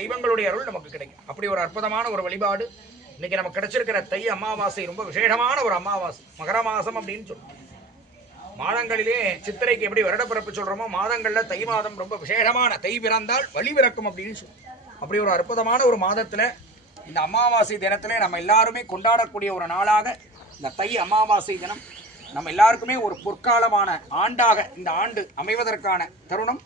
தெய்வங்களுடைய அருள் நமக்கு கிடைக்கும். அப்படி ஒரு அற்புதமான ஒரு வழிபாடு. இன்னைக்கு நமக்கு கிடைச்சிருக்கிற தை அமாவாசை ரொம்ப விசேஷமான ஒரு அமாவாசை. மகர மாசம் அப்படின்னு சொல்லுவோம் மாதங்களிலே சித்திரைக்கு எப்படி வருடப்பிறப்பு சொல்கிறோமோ மாதங்களில் தை மாதம் ரொம்ப விசேஷமான தை பிறந்தால் வழி பிறக்கும் அப்படின்னு சொல்லுவோம் அப்படி ஒரு அற்புதமான ஒரு மாதத்தில் இந்த அமாவாசை தினத்திலே நம்ம எல்லாருமே கொண்டாடக்கூடிய ஒரு நாளாக இந்த தை அமாவாசை தினம். நம்ம எல்லாருக்குமே ஒரு பொற்காலமான ஆண்டாக இந்த ஆண்டு அமைவதற்கான தருணம்.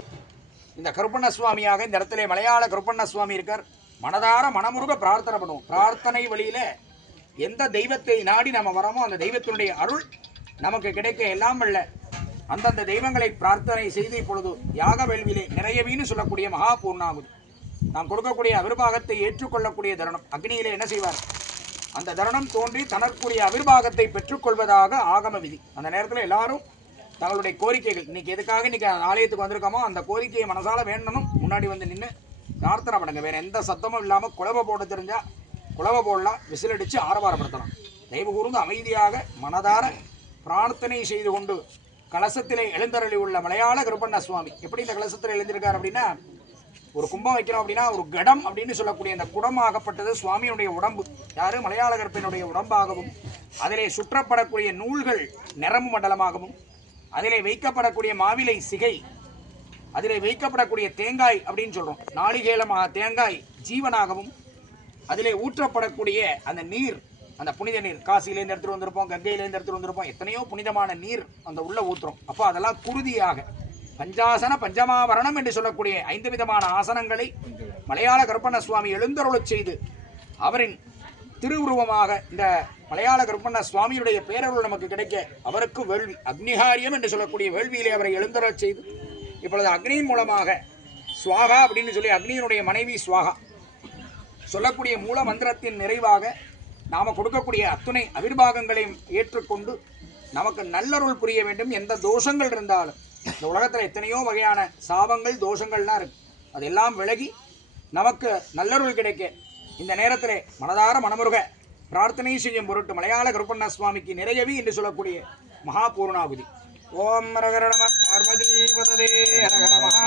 இந்த கருப்பண்ண சுவாமியாக இந்த இடத்துல மலையாள கருப்பண்ண சுவாமி இருக்கார். மனதார மனமுருக பிரார்த்தனை பண்ணுவோம் பிரார்த்தனை வழியில் எந்த தெய்வத்தை நாடி நம்ம வரோமோ அந்த தெய்வத்தினுடைய அருள் நமக்கு கிடைக்க எல்லாம் அல்ல அந்தந்த தெய்வங்களை பிரார்த்தனை செய்து இப்பொழுது யாக வேள்வியிலே நிறையவின்னு சொல்லக்கூடிய மகா பூர்ணாகுதி நாம் கொடுக்கக்கூடிய அவிர்வாகத்தை ஏற்றுக்கொள்ளக்கூடிய தருணம். அக்னியிலே என்ன செய்வார்? அந்த தருணம் தோன்றி தனக்குரிய அவிர்வாகத்தை பெற்றுக்கொள்வதாக ஆகம விதி. அந்த நேரத்தில் எல்லாரும் தங்களுடைய கோரிக்கைகள். இன்னைக்கு எதுக்காக இன்னைக்கு ஆலயத்துக்கு வந்திருக்கோமோ அந்த கோரிக்கையை மனசால வேண்டணும். முன்னாடி வந்து நின்று பிரார்த்தனை பண்ணுங்க. வேற எந்த சத்தமும் இல்லாமல் குழவை போட தெரிஞ்சா குழவை போடலாம். விசில் அடித்து ஆரவாரப்படுத்தலாம். தயவு கூர்ந்து அமைதியாக மனதார பிரார்த்தனை செய்து கொண்டு கலசத்திலே எழுந்தருளி உள்ள மலையாள கருப்பண்ண சுவாமி. எப்படி இந்த கலசத்தில் எழுந்திருக்கார் அப்படின்னா ஒரு கும்பம் வைக்கிறோம் அப்படின்னா ஒரு கடம் அப்படின்னு சொல்லக்கூடிய அந்த குடமாகப்பட்டது சுவாமியுடைய உடம்பு. யாரு? மலையாள கருப்பனுடைய உடம்பாகவும் அதிலே சுற்றப்படக்கூடிய நூல்கள் நிரம்பு மண்டலமாகவும் அதிலே வைக்கப்படக்கூடிய மாவிலை சிகை அதிலே வைக்கப்படக்கூடிய தேங்காய் அப்படின்னு சொல்கிறோம் நாளிகேலமாக தேங்காய் ஜீவனாகவும் அதிலே ஊற்றப்படக்கூடிய அந்த நீர் அந்த புனித நீர் காசியிலேருந்து எடுத்துட்டு வந்திருப்போம் கங்கையிலேருந்து எடுத்துட்டு வந்திருப்போம் எத்தனையோ புனிதமான நீர் அந்த உள்ள ஊற்றுறோம் அப்போ அதெல்லாம் குருதியாக பஞ்சாசன பஞ்சமாவரணம் என்று சொல்லக்கூடிய ஐந்து விதமான ஆசனங்களை மலையாள கருப்பண்ண சுவாமி எழுந்தருளச் செய்து அவரின் திருவுருவமாக இந்த மலையாள கருப்பண்ண சுவாமியுடைய பேரருள் நமக்கு கிடைக்க அவருக்கு வேள்வி அக்னிஹாரியம் என்று சொல்லக்கூடிய வேள்வியிலே அவரை எழுந்தரச் செய்து இப்பொழுது அக்னியின் மூலமாக சுவாகா அப்படின்னு சொல்லி அக்னியினுடைய மனைவி சுவாகா சொல்லக்கூடிய மூல மந்திரத்தின் நிறைவாக நாம் கொடுக்கக்கூடிய அத்துணை அவிர்வாகங்களையும் ஏற்றுக்கொண்டு நமக்கு நல்லருள் புரிய வேண்டும். எந்த தோஷங்கள் இருந்தாலும் இந்த உலகத்தில் எத்தனையோ வகையான சாபங்கள் தோஷங்கள்லாம் இருக்கு. அதெல்லாம் விலகி நமக்கு நல்லருள் கிடைக்க இந்த நேரத்திலே மனதார மனமுருக பிரார்த்தனை செய்யும் பொருட்டு மலையாள கருப்பண்ண சுவாமிக்கு நிறையவி என்று சொல்லக்கூடிய மகாபூர்ணாபுதி ஓம் ரகர பார்வதி பததே